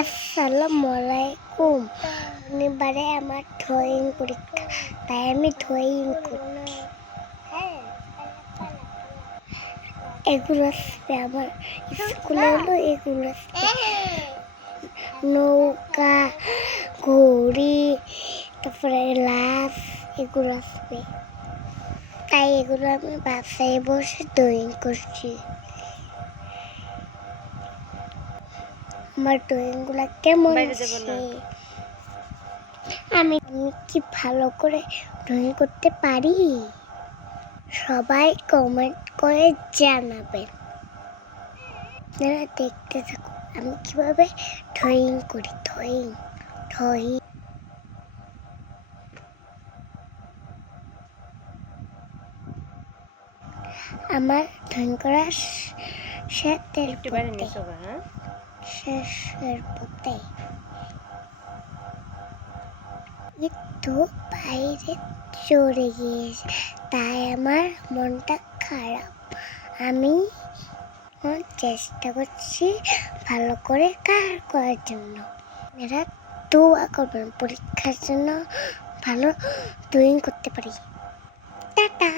আসসালামু আলাইকুম। শনিবারে আমার ড্রয়িং পরীক্ষা, তাই আমি ড্রয়িং করছি। এগুলো আসবে আমার স্কুলে হলো, এগুলো আসবে নৌকা, ঘড়ি, তারপরে লাশ, এগুলো আসবে। তাই এগুলো আমি বাসায় বসে ড্রয়িং করছি। আমার ড্রয়িংগুলো কেমন হচ্ছে? আমি কি ভালো করে ড্রয়িং করতে পারি? সবাই কমেন্ট করে জানাবেন। আপনারা দেখতে থাকুন আমি কিভাবে ড্রয়িং করি। ড্রয়িং আমার ড্রয়িং করা শেষের পথে একটু বাইরে চড়ে গিয়েছে, তাই আমার মনটা খারাপ। আমি চেষ্টা করছি ভালো করে করার জন্য। এরা দোয়া করবেন পরীক্ষার জন্য ভালো ড্রয়িং করতে পারি। টাটা।